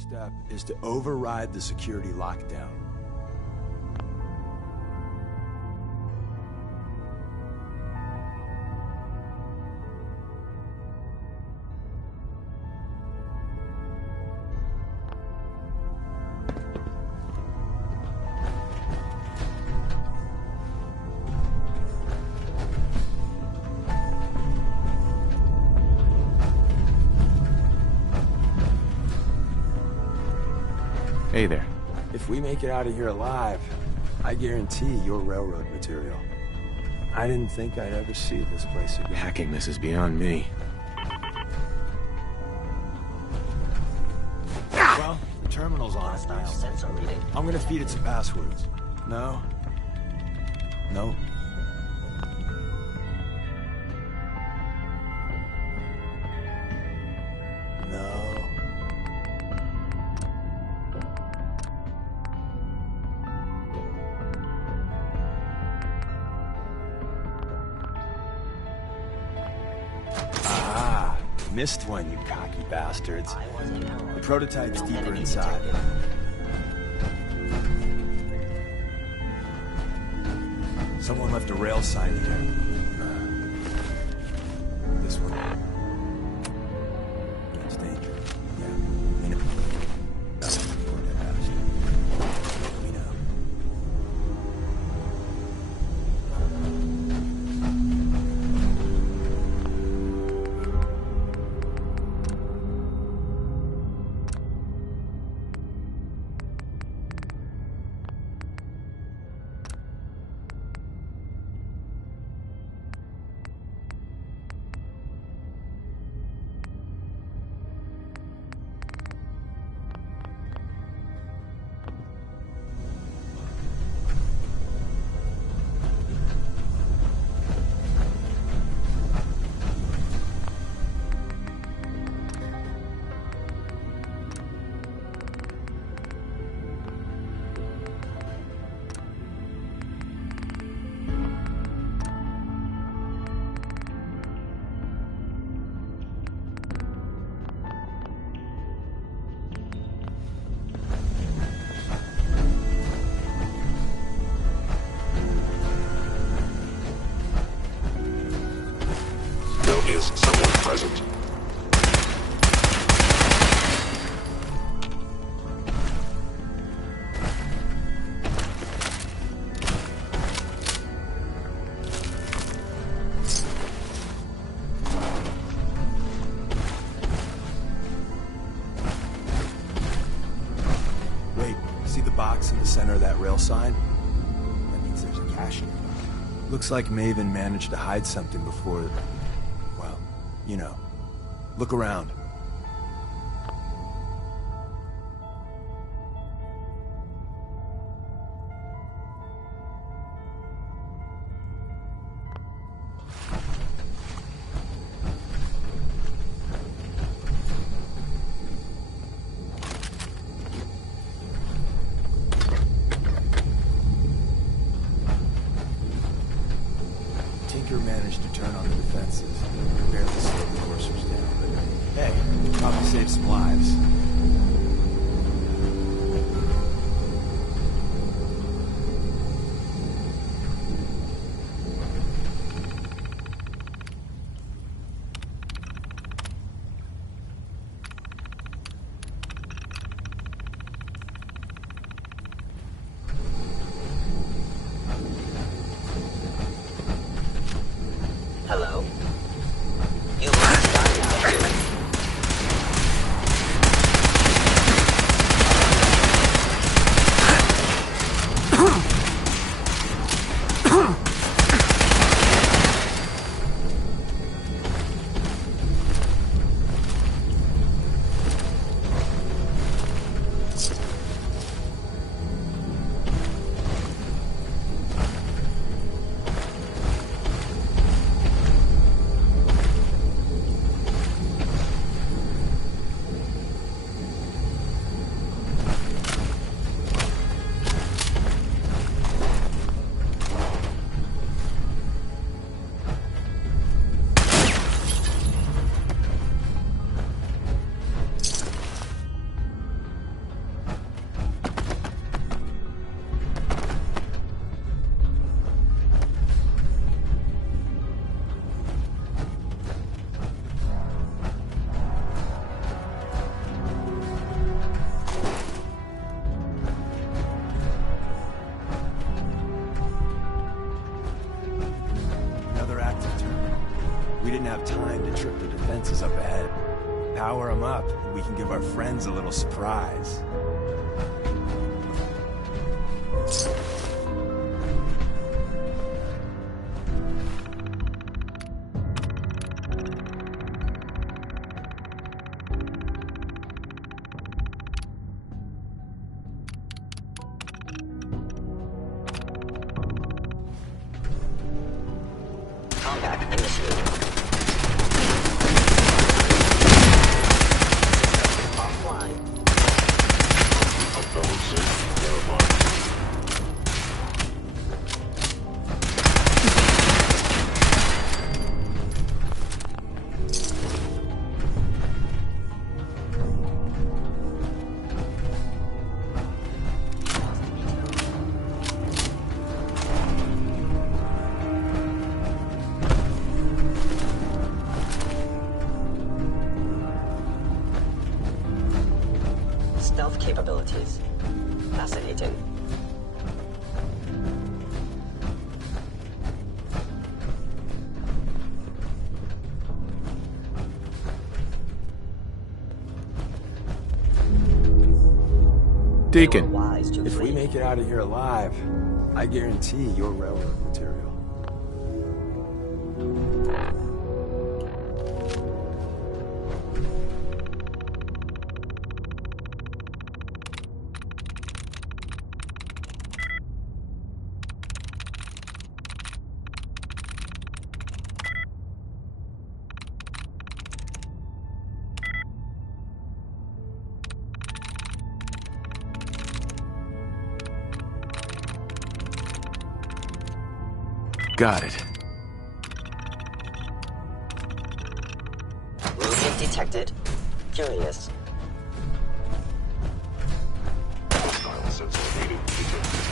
First step is to override the security lockdown. Hey there. If we make it out of here alive, I guarantee you're railroad material. I didn't think I'd ever see this place again. Hacking this is beyond me. Well, the terminal's on it now. I'm gonna feed it some passwords. No. No. No. Ah, missed one, you cocky bastards. The prototype's deeper inside. Someone left a rail sign here. This one. It's dangerous. Yeah, you know. We know. Is someone present? Wait, see the box in the center of that rail sign? That means there's a cache. Looks like Maven managed to hide something before... Well, you know. Look around. Tinker managed to turn on the defenses. Barely slowed the coursers down, but hey, time to trip the defenses up ahead. Power them up, and we can give our friends a little surprise. Combat initiated. Offline. Unknown signal verified. Stealth capabilities. Fascinating. They were Deacon, wise to If we flee. make it out of here alive, I guarantee your railroad material. got it. Movement detected. Curious. Hostile sensor reading detected.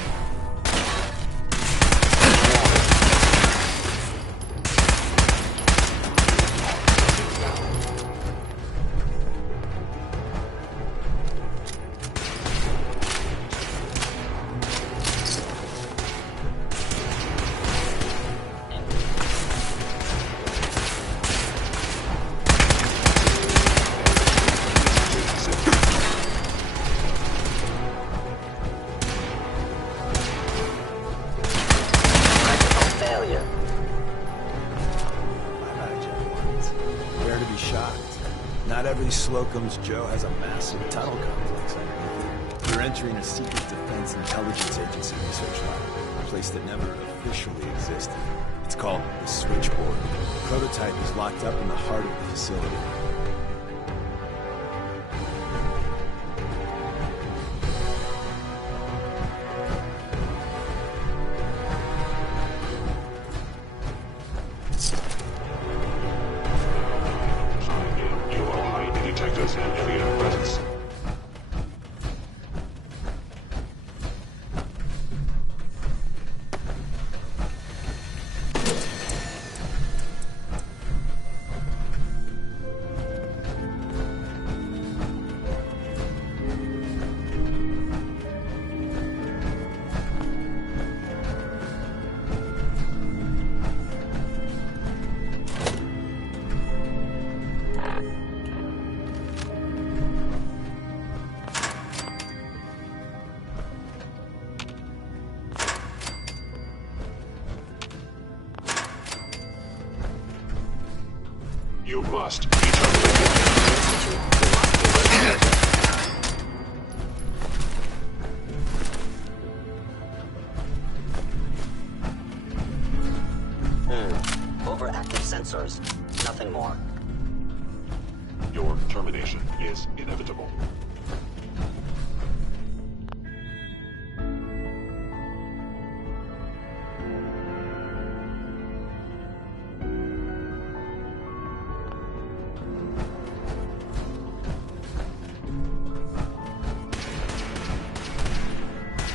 Critical failure. My bad, Jaguars. Dare to be shocked. Not every Slocum's Joe has a massive tunnel complex underneath it. You're entering a secret defense intelligence agency research lab, a place that never officially existed. It's called the Switchboard. The prototype is locked up in the heart of the facility. Sign in. You will hide the detectors and alien presence. You must be terminated. Overactive sensors. Nothing more. Your termination is inevitable.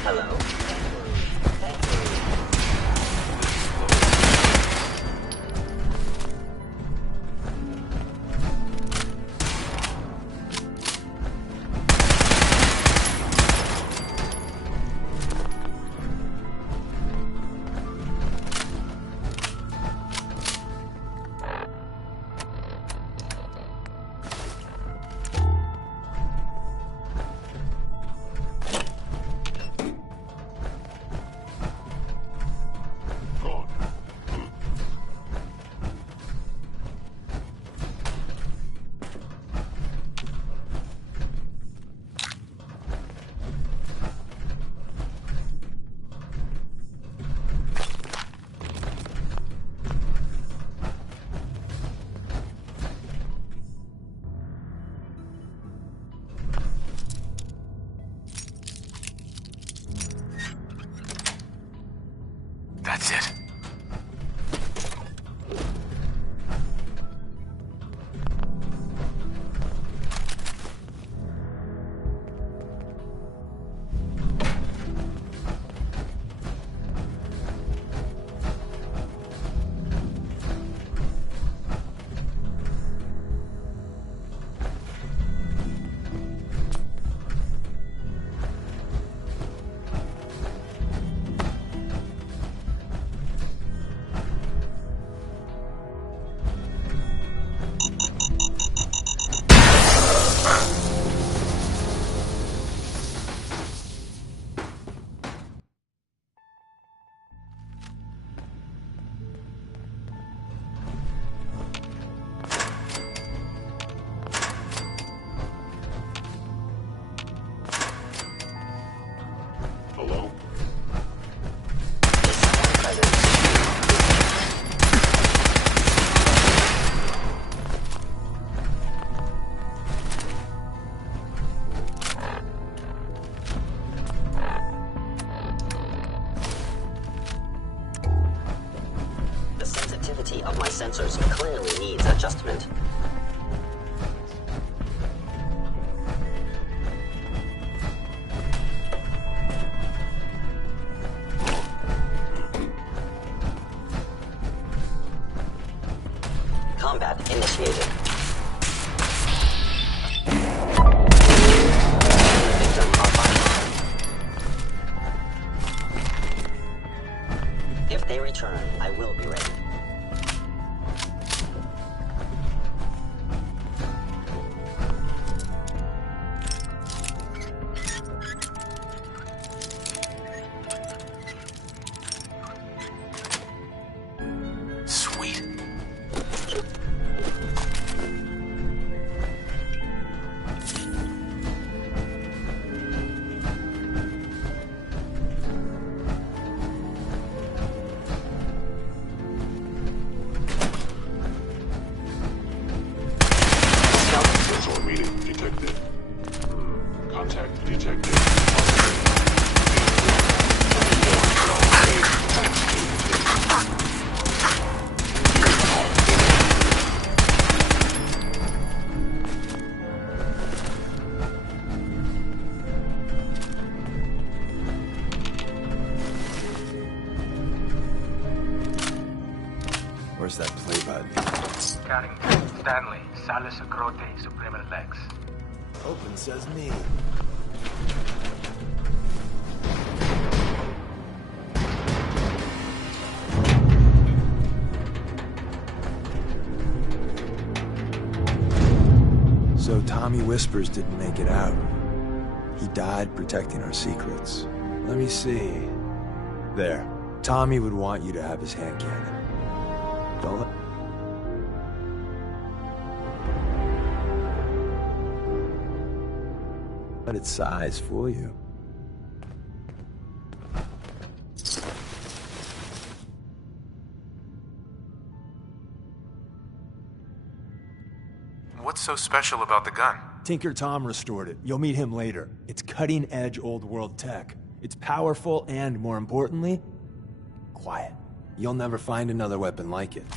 Hello. That's it. Hello? The sensitivity of my sensors clearly needs adjustment. Combat initiated. Victim are vital. If they return, I will be ready. Sweet. Sensor reading detected. Contact detected. Where's that play button? Carrington, Stanley, Salis Grote, Supreme Lex. Open says me. So Tommy Whispers didn't make it out. He died protecting our secrets. Let me see. There. Tommy would want you to have his hand cannon. Don't let its size fool you. What's so special about the gun? Tinker Tom restored it. You'll meet him later. It's cutting-edge old-world tech. It's powerful and, more importantly, quiet. You'll never find another weapon like it.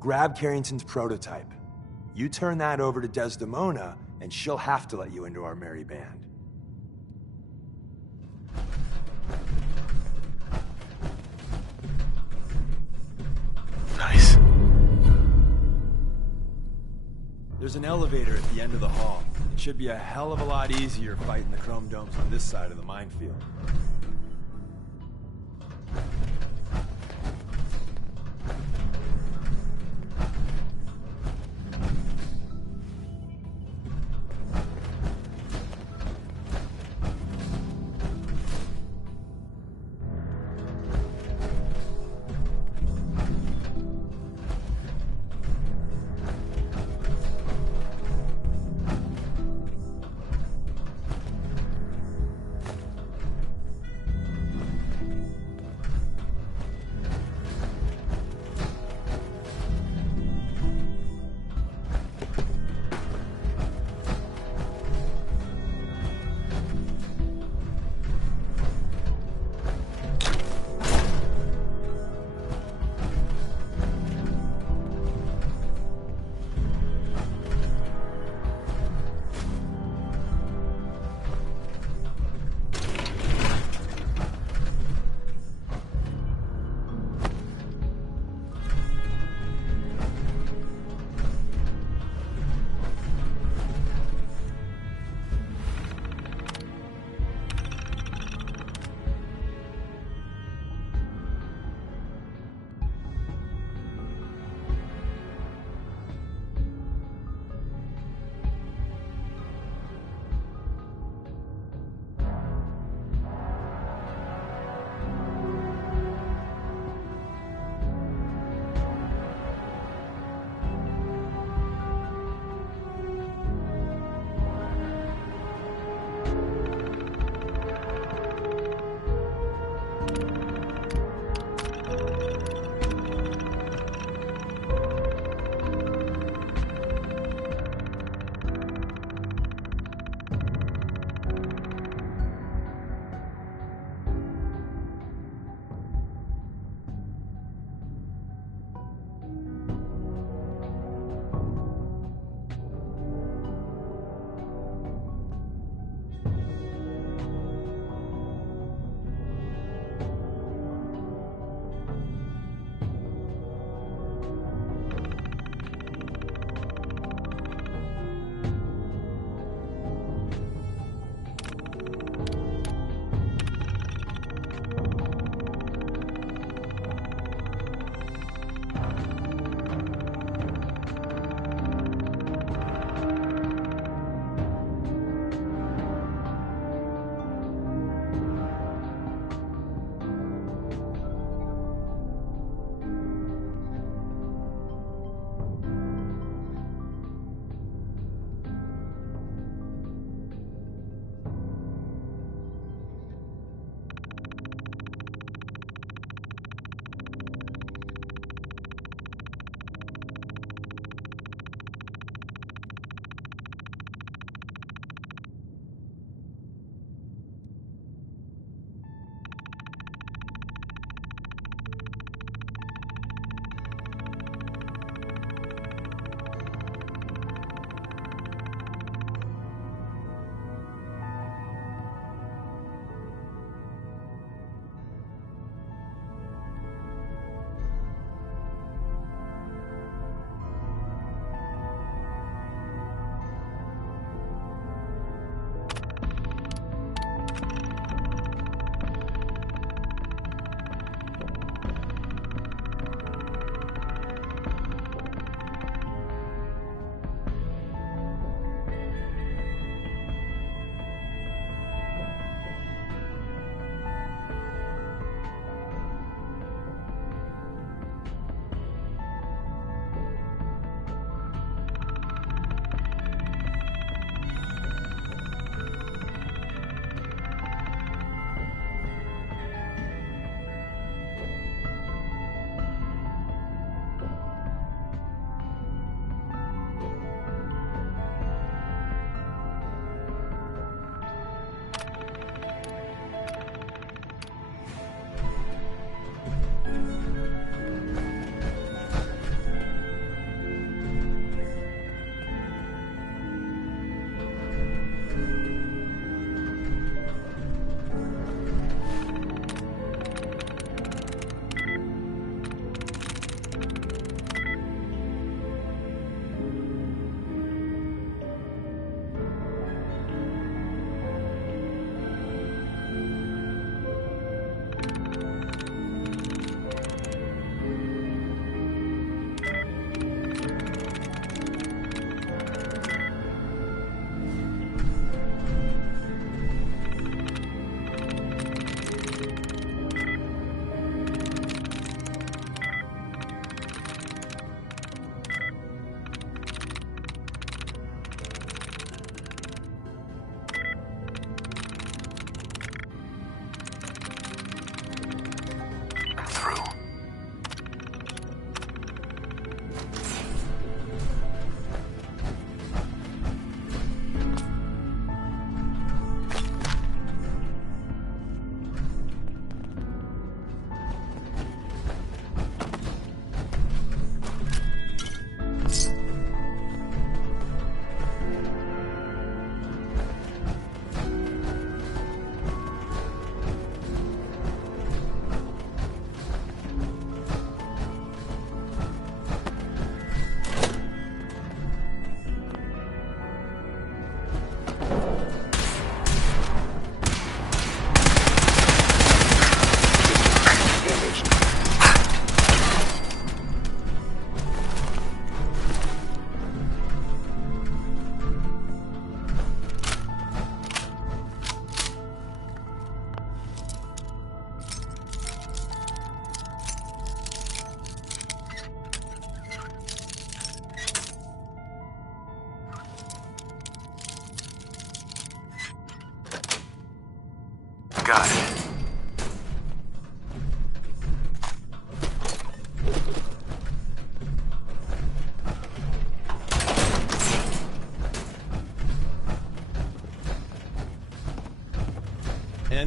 Grab Carrington's prototype. You turn that over to Desdemona, and she'll have to let you into our merry band. Nice. There's an elevator at the end of the hall. It should be a hell of a lot easier fighting the chrome domes on this side of the minefield.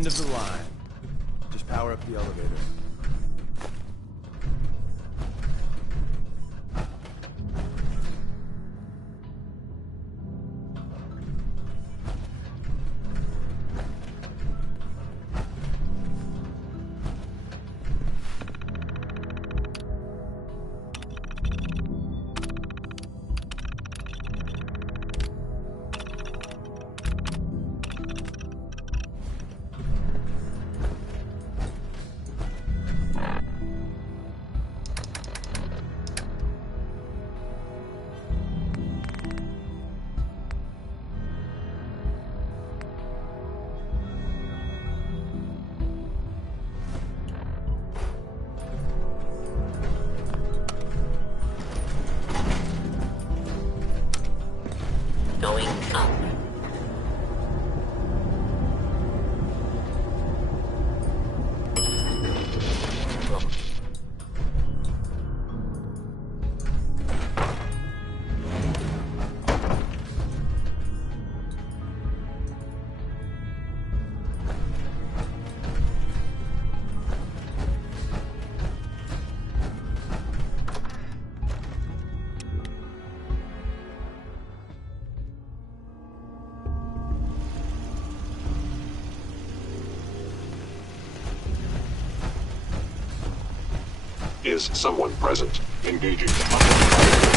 end of the line. Just power up the elevator. Going up. Is someone present? Engaging the offline.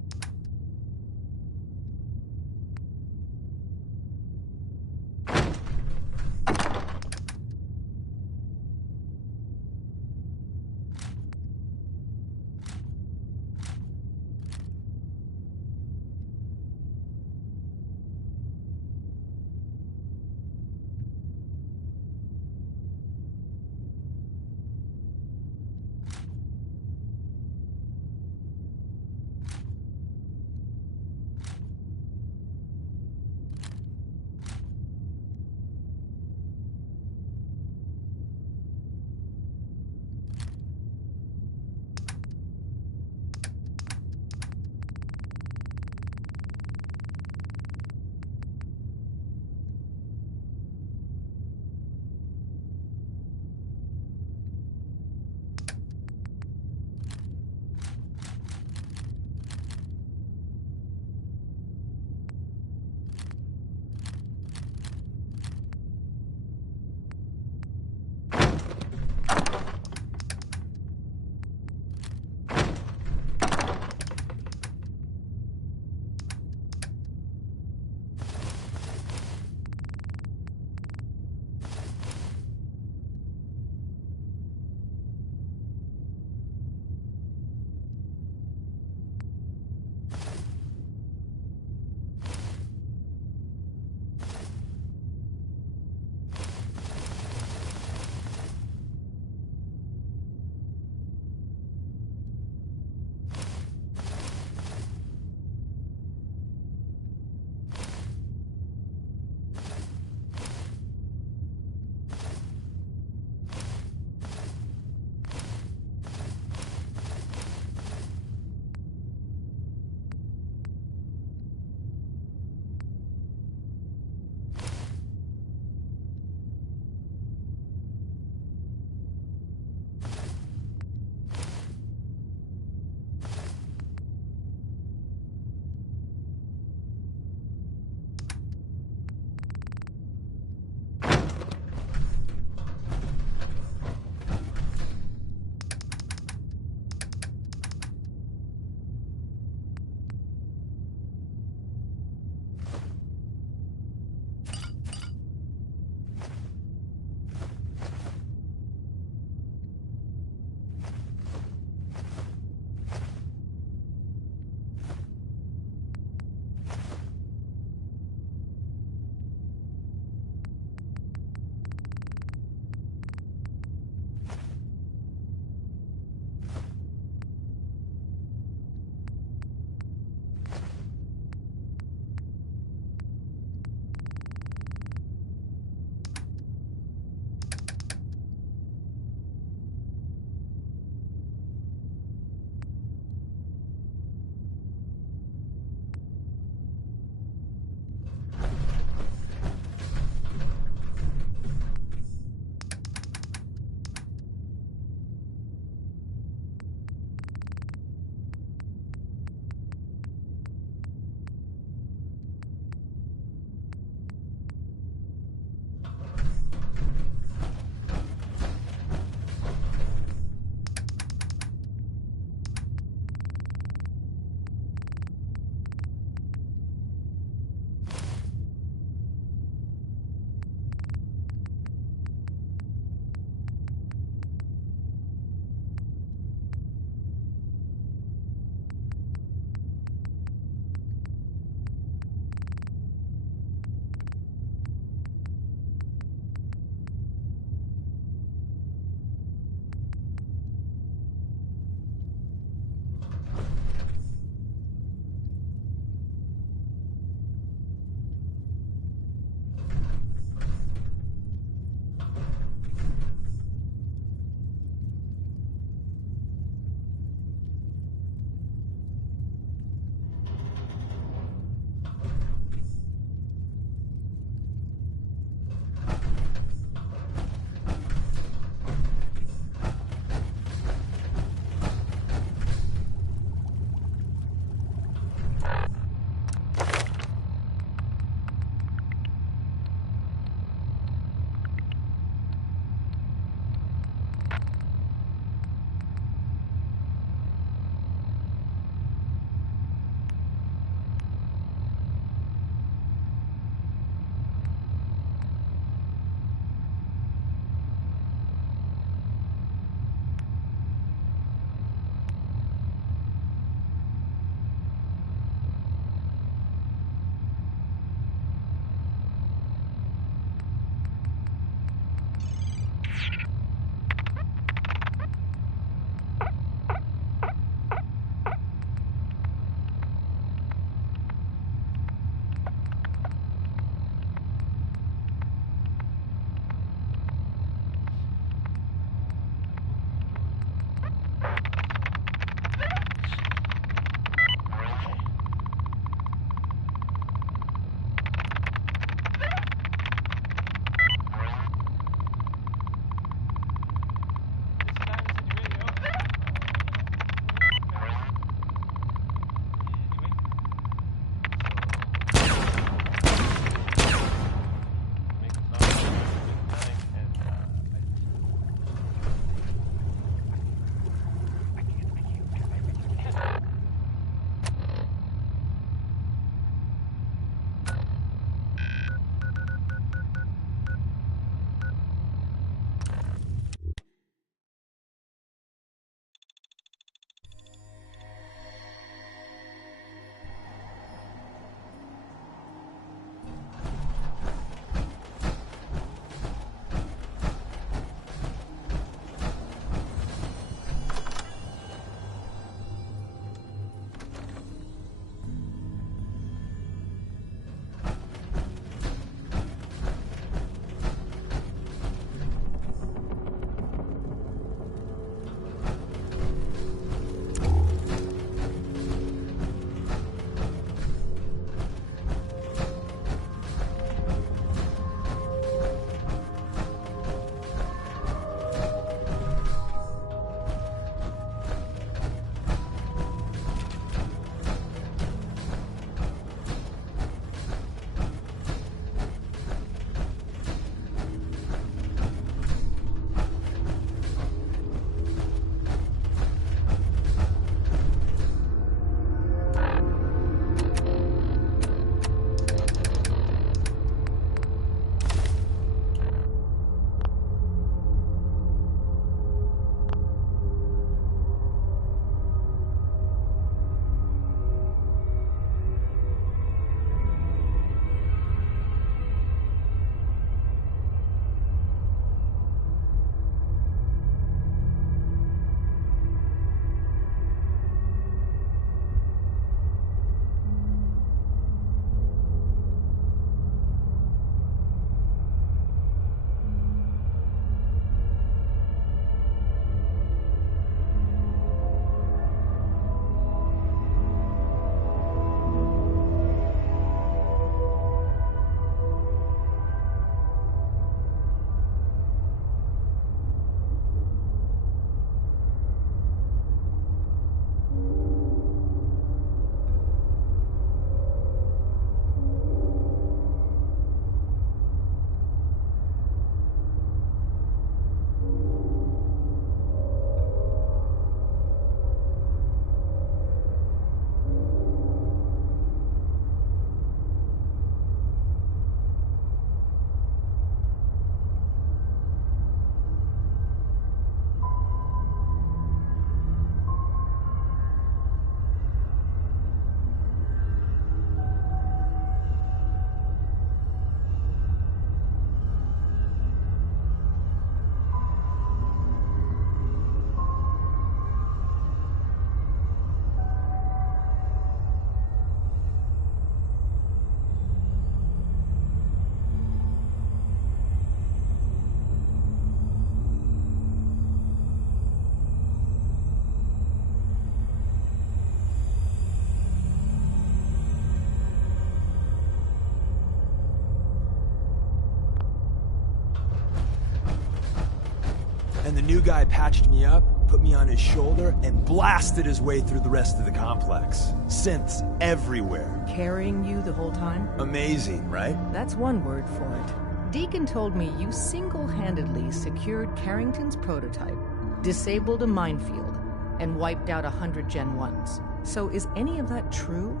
And the new guy patched me up, put me on his shoulder, and blasted his way through the rest of the complex. Synths everywhere. Carrying you the whole time? Amazing, right? That's one word for it. Deacon told me you single-handedly secured Carrington's prototype, disabled a minefield, and wiped out 100 Gen 1s. So is any of that true?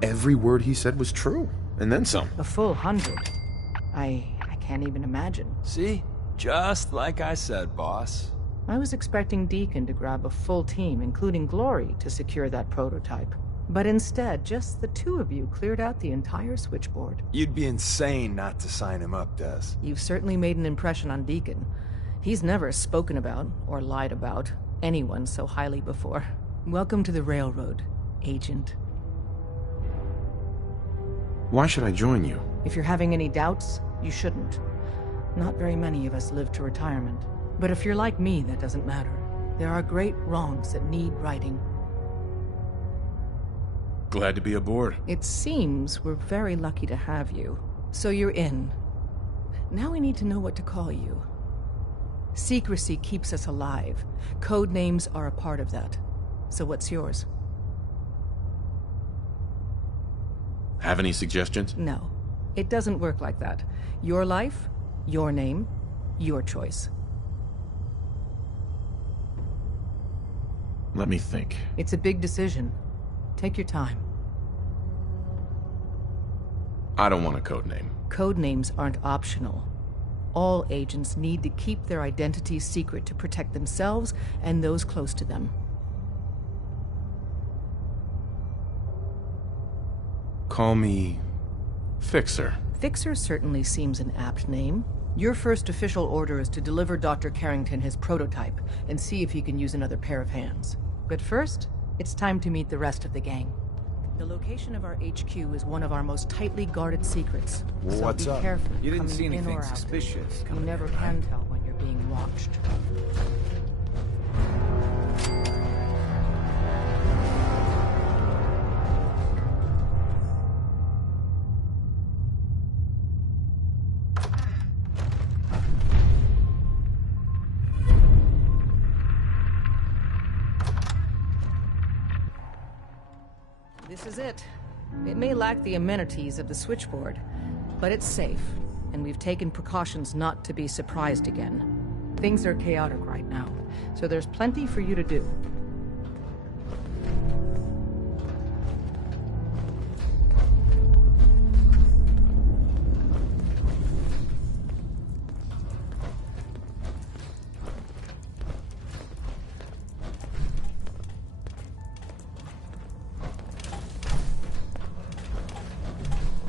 Every word he said was true, and then some. A full 100. I can't even imagine. See? Just like I said, boss. I was expecting Deacon to grab a full team, including Glory, to secure that prototype. But instead, just the two of you cleared out the entire switchboard. You'd be insane not to sign him up, Des. You've certainly made an impression on Deacon. He's never spoken about, or lied about, anyone so highly before. Welcome to the Railroad, Agent. Why should I join you? If you're having any doubts, you shouldn't. Not very many of us live to retirement. But if you're like me, that doesn't matter. There are great wrongs that need righting. Glad to be aboard. It seems we're very lucky to have you. So you're in. Now we need to know what to call you. Secrecy keeps us alive. Code names are a part of that. So what's yours? Have any suggestions? No. It doesn't work like that. Your life, your name, your choice. Let me think. It's a big decision. Take your time. I don't want a code name. Code names aren't optional. All agents need to keep their identities secret to protect themselves and those close to them. Call me Fixer. Fixer certainly seems an apt name. Your first official order is to deliver Dr. Carrington his prototype and see if he can use another pair of hands. But first, it's time to meet the rest of the gang. The location of our HQ is one of our most tightly guarded secrets. What's so be up? careful. You didn't coming see in anything or out. suspicious You coming never in, can right? tell when you're being watched. This is it. It may lack the amenities of the switchboard, but it's safe, and we've taken precautions not to be surprised again. Things are chaotic right now, so there's plenty for you to do.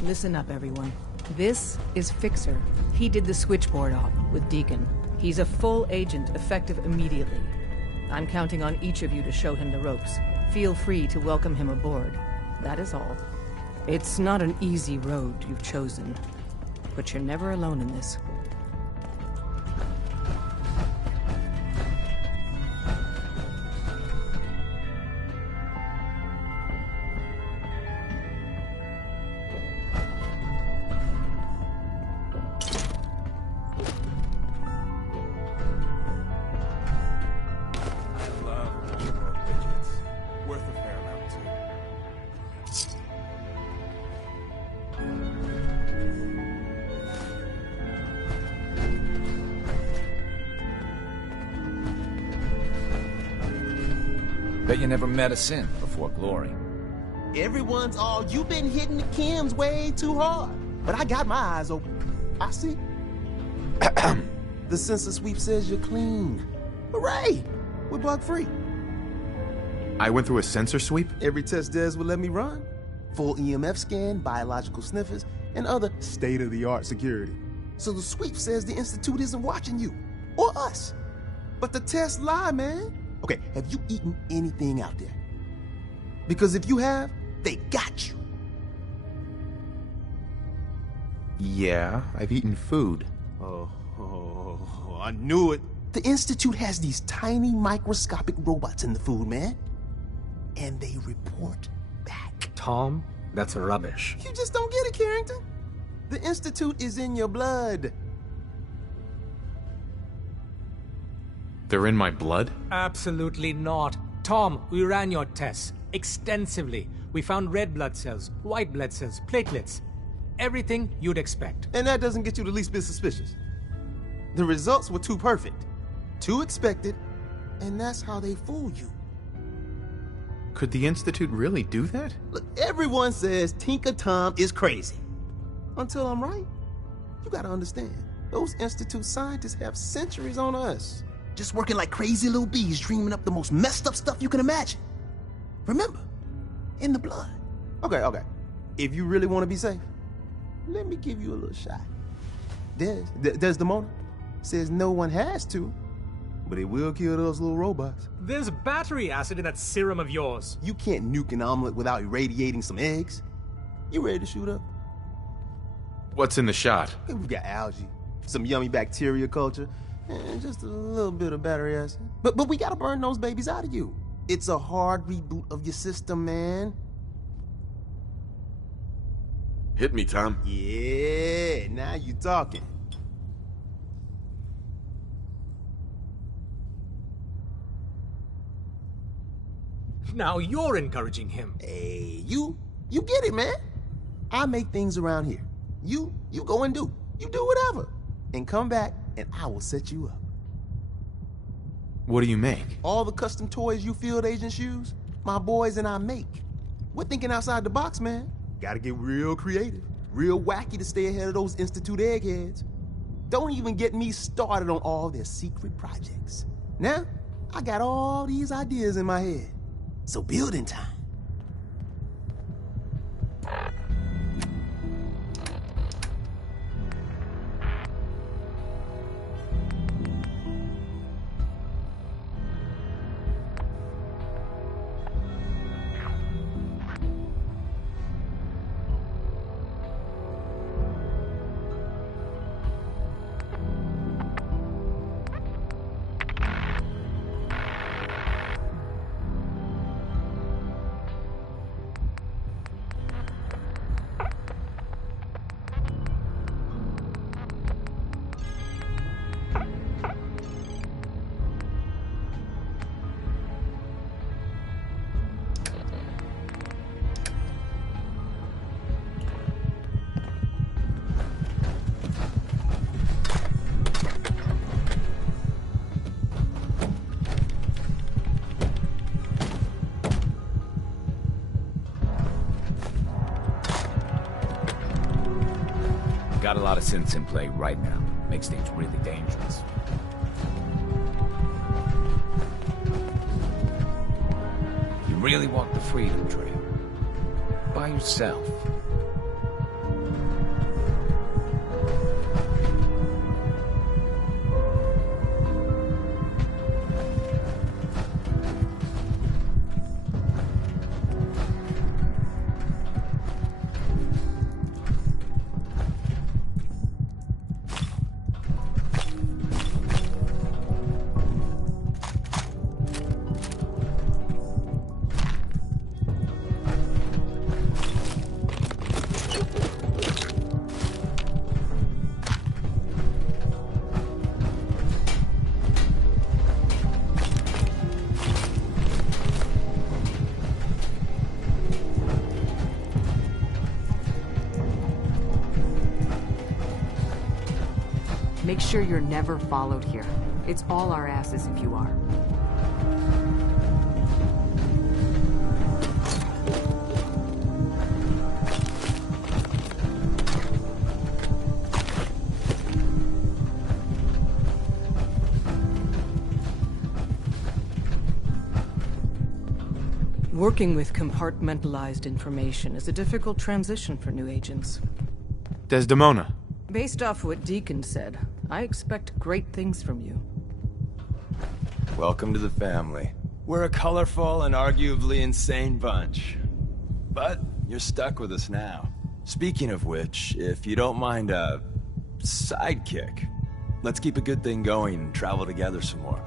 Listen up, everyone. This is Fixer. He did the switchboard op with Deacon. He's a full agent, effective immediately. I'm counting on each of you to show him the ropes. Feel free to welcome him aboard. That is all. It's not an easy road you've chosen, but you're never alone in this. I love real-world widgets. Worth a fair amount, too. Bet you never met a synth before Glory. Everyone's all, you've been hitting the chems way too hard. But I got my eyes open. I see. The sensor sweep says you're clean. Hooray! We're bug-free. I went through a sensor sweep? Every test Des will let me run. Full EMF scan, biological sniffers, and other state-of-the-art security. So the sweep says the Institute isn't watching you. Or us. But the tests lie, man. Okay, have you eaten anything out there? Because if you have, they got you. Yeah, I've eaten food. Oh, I knew it. The Institute has these tiny microscopic robots in the food, man. And they report back. Tom, that's rubbish. You just don't get it, Carrington. The Institute is in your blood. They're in my blood? Absolutely not. Tom, we ran your tests extensively. We found red blood cells, white blood cells, platelets. Everything you'd expect. And that doesn't get you the least bit suspicious. The results were too perfect, too expected, and that's how they fool you. Could the Institute really do that? Look, everyone says Tinker Tom is crazy. Until I'm right. You gotta understand, those Institute scientists have centuries on us. Just working like crazy little bees, dreaming up the most messed up stuff you can imagine. Remember, in the blood. Okay. If you really want to be safe, let me give you a little shot. Desdemona says no one has to, but it will kill those little robots. There's battery acid in that serum of yours. You can't nuke an omelet without irradiating some eggs. You ready to shoot up? What's in the shot? Okay, we got algae, some yummy bacteria culture, and just a little bit of battery acid. But we gotta burn those babies out of you. It's a hard reboot of your system, man. Hit me, Tom. Yeah, now you talking. Now you're encouraging him. Hey, you get it, man. I make things around here. You go and do. You do whatever. And come back, and I will set you up. What do you make? All the custom toys you field agents use, my boys and I make. We're thinking outside the box, man. Gotta get real creative, real wacky to stay ahead of those Institute eggheads. Don't even get me started on all their secret projects. Now, I got all these ideas in my head. So building time. Got a lot of synths in play right now. Makes things really dangerous. You really walk the freedom trail. By yourself. Make sure you're never followed here. It's all our asses if you are. Working with compartmentalized information is a difficult transition for new agents. Desdemona. Based off what Deacon said, I expect great things from you. Welcome to the family. We're a colorful and arguably insane bunch. But you're stuck with us now. Speaking of which, if you don't mind a sidekick, let's keep a good thing going and travel together some more.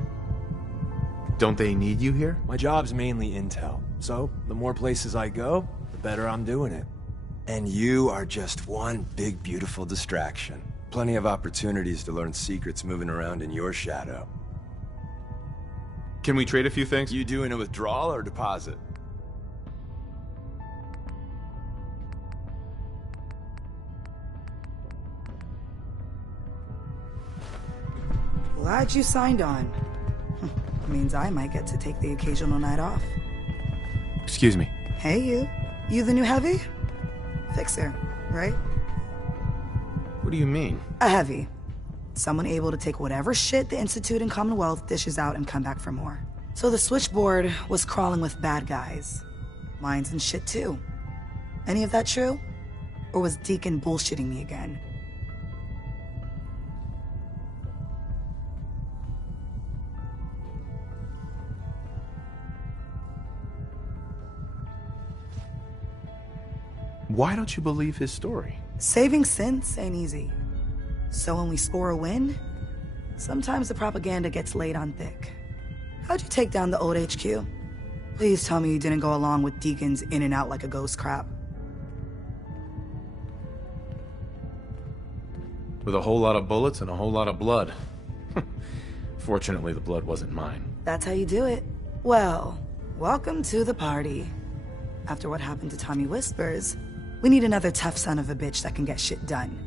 Don't they need you here? My job's mainly intel, so the more places I go, the better I'm doing it. And you are just one big, beautiful distraction. Plenty of opportunities to learn secrets moving around in your shadow. Can we trade a few things? You doing a withdrawal or deposit? Glad you signed on. Means I might get to take the occasional night off. Excuse me. Hey, you. You the new heavy? Fixer, right? What do you mean? A heavy. Someone able to take whatever shit the Institute and Commonwealth dishes out and come back for more. So the switchboard was crawling with bad guys. Mines and shit too. Any of that true? Or was Deacon bullshitting me again? Why don't you believe his story? Saving synths ain't easy. So when we score a win, sometimes the propaganda gets laid on thick. How'd you take down the old HQ? Please tell me you didn't go along with Deacon's in and out like a ghost crap. With a whole lot of bullets and a whole lot of blood. Fortunately, the blood wasn't mine. That's how you do it. Well, welcome to the party. After what happened to Tommy Whispers, we need another tough son of a bitch that can get shit done.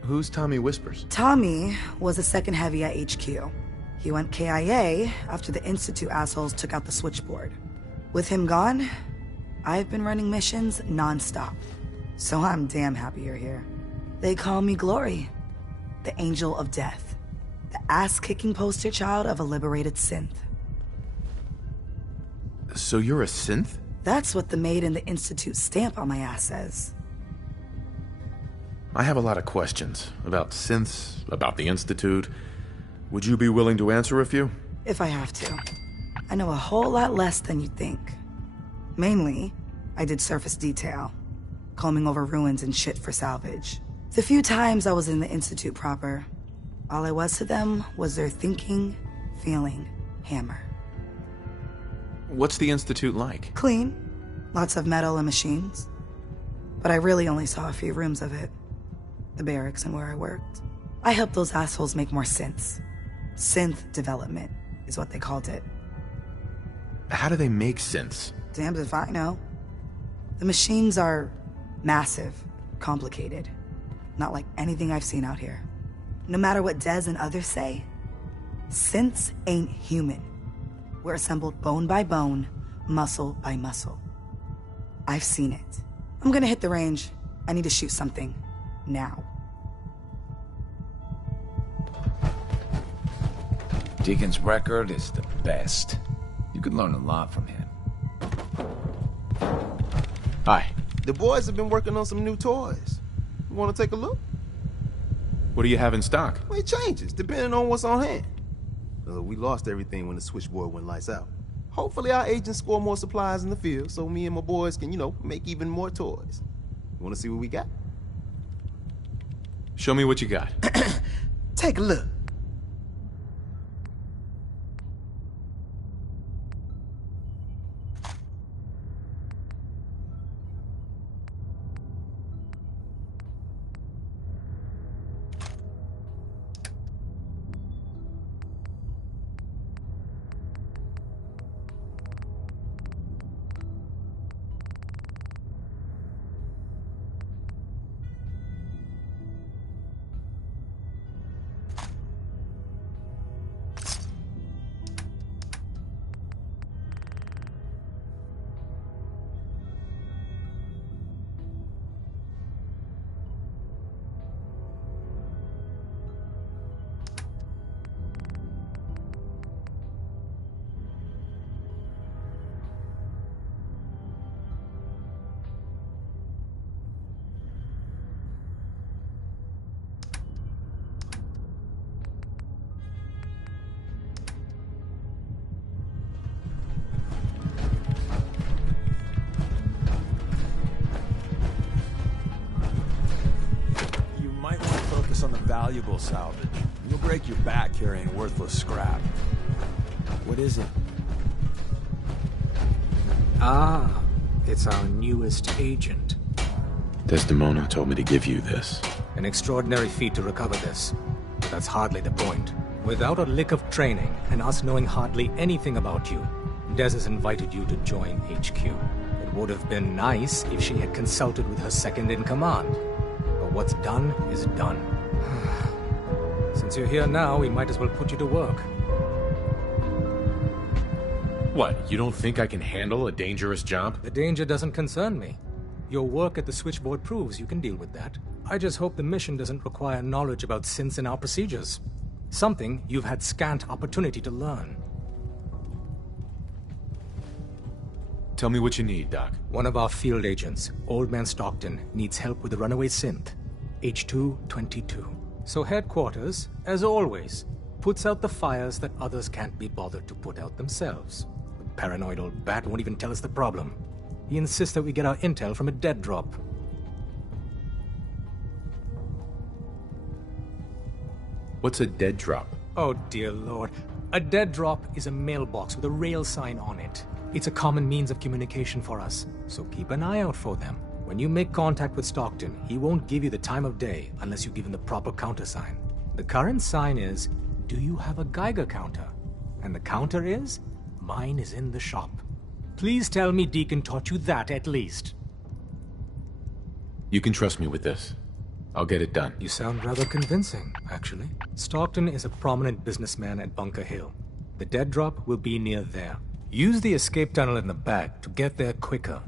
Who's Tommy Whispers? Tommy was a second heavy at HQ. He went KIA after the Institute assholes took out the switchboard. With him gone, I've been running missions non-stop. So I'm damn happy you're here. They call me Glory, the Angel of Death, the ass-kicking poster child of a liberated synth. So you're a synth? That's what the Made in the Institute stamp on my ass says. I have a lot of questions about synths, about the Institute. Would you be willing to answer a few? If I have to. I know a whole lot less than you think. Mainly, I did surface detail, combing over ruins and shit for salvage. The few times I was in the Institute proper, all I was to them was their thinking, feeling hammer. What's the Institute like? Clean. Lots of metal and machines. But I really only saw a few rooms of it. The barracks and where I worked. I helped those assholes make more synths. Synth development is what they called it. How do they make synths? Damned if I know. The machines are massive, complicated. Not like anything I've seen out here. No matter what Dez and others say, synths ain't human. We're assembled bone by bone, muscle by muscle. I've seen it. I'm gonna hit the range. I need to shoot something. Now. Deacon's record is the best. You could learn a lot from him. Hi. The boys have been working on some new toys. You want to take a look? What do you have in stock? Well, it changes, depending on what's on hand. We lost everything when the switchboard went lights out. Hopefully our agents score more supplies in the field so me and my boys can, make even more toys. You want to see what we got? Show me what you got. Take a look. On the valuable salvage. You'll break your back carrying worthless scrap. What is it? Ah, it's our newest agent. Desdemona told me to give you this. An extraordinary feat to recover this. But that's hardly the point. Without a lick of training, and us knowing hardly anything about you, Des has invited you to join HQ. It would have been nice if she had consulted with her second-in-command. But what's done is done. Since you're here now, we might as well put you to work. What, you don't think I can handle a dangerous job? The danger doesn't concern me. Your work at the switchboard proves you can deal with that. I just hope the mission doesn't require knowledge about synths and our procedures. Something you've had scant opportunity to learn. Tell me what you need, Doc. One of our field agents, Old Man Stockton, needs help with the runaway synth, H222. So headquarters, as always, puts out the fires that others can't be bothered to put out themselves. The paranoid old bat won't even tell us the problem. He insists that we get our intel from a dead drop. What's a dead drop? Oh dear lord. A dead drop is a mailbox with a rail sign on it. It's a common means of communication for us, so keep an eye out for them. When you make contact with Stockton, he won't give you the time of day unless you give him the proper countersign. The current sign is, do you have a Geiger counter? And the counter is, mine is in the shop. Please tell me Deacon taught you that at least. You can trust me with this. I'll get it done. You sound rather convincing, actually. Stockton is a prominent businessman at Bunker Hill. The dead drop will be near there. Use the escape tunnel in the back to get there quicker.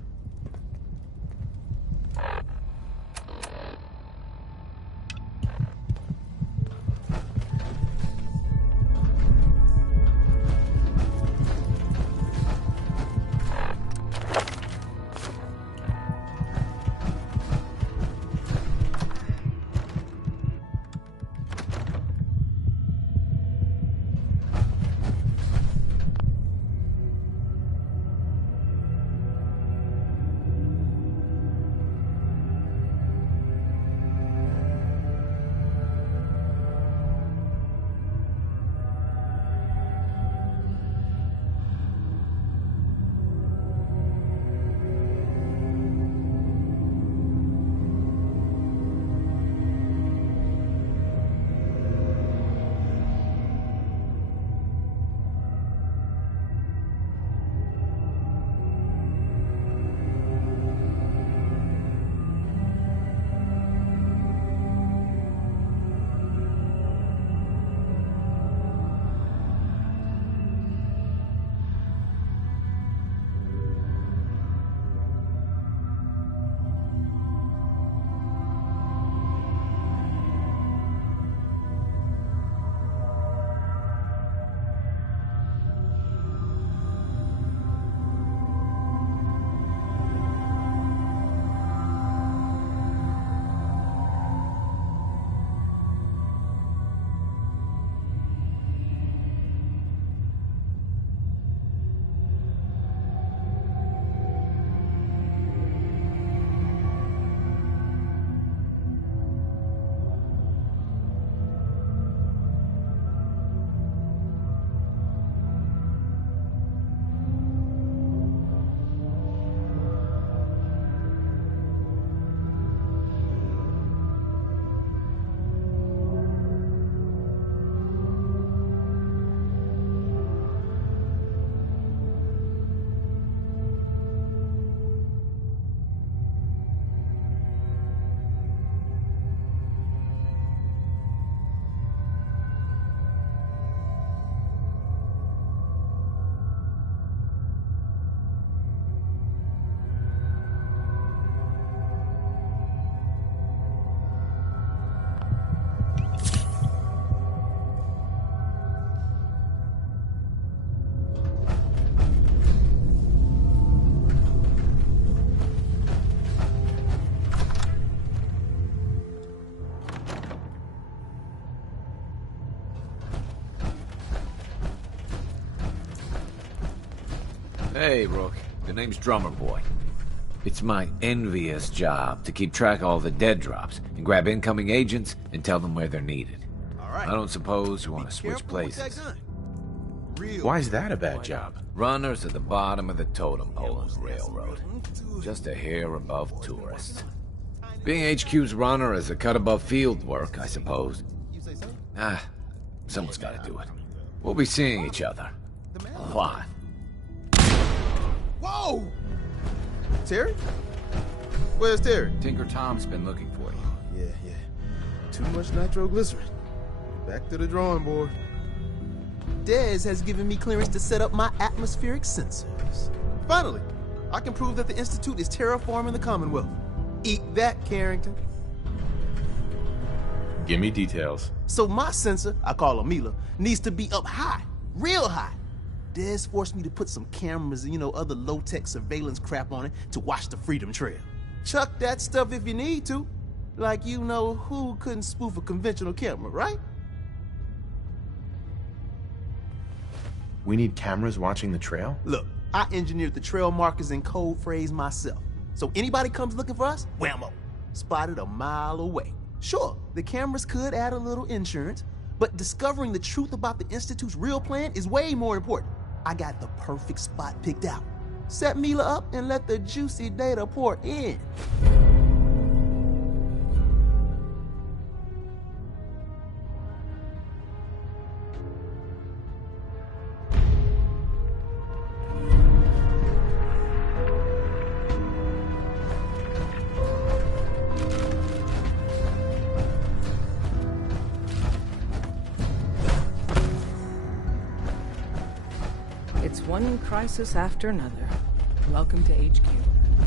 Hey, Rook. The name's Drummer Boy. It's my envious job to keep track of all the dead drops and grab incoming agents and tell them where they're needed. I don't suppose you want to switch places. Why is that a bad job? Runners at the bottom of the totem pole on the railroad. Just a hair above tourists. Being HQ's runner is a cut above field work, I suppose. Someone's got to do it. We'll be seeing each other. A lot. Whoa! Terry? Where's Terry? Tinker Tom's been looking for you. Yeah. Too much nitroglycerin. Back to the drawing board. Dez has given me clearance to set up my atmospheric sensors. Finally, I can prove that the Institute is terraforming the Commonwealth. Eat that, Carrington. Give me details. So my sensor, I call her Mila, needs to be up high, real high. Dez forced me to put some cameras and, other low-tech surveillance crap on it to watch the Freedom Trail. Chuck that stuff if you need to. Like who couldn't spoof a conventional camera, right? We need cameras watching the trail? Look, I engineered the trail markers and code phrase myself. So anybody comes looking for us, whammo, spotted a mile away. Sure, the cameras could add a little insurance, but discovering the truth about the Institute's real plan is way more important. I got the perfect spot picked out. Set Mila up and let the juicy data pour in. It's one crisis after another. Welcome to HQ.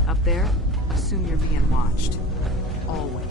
Up there, assume you're being watched. Always.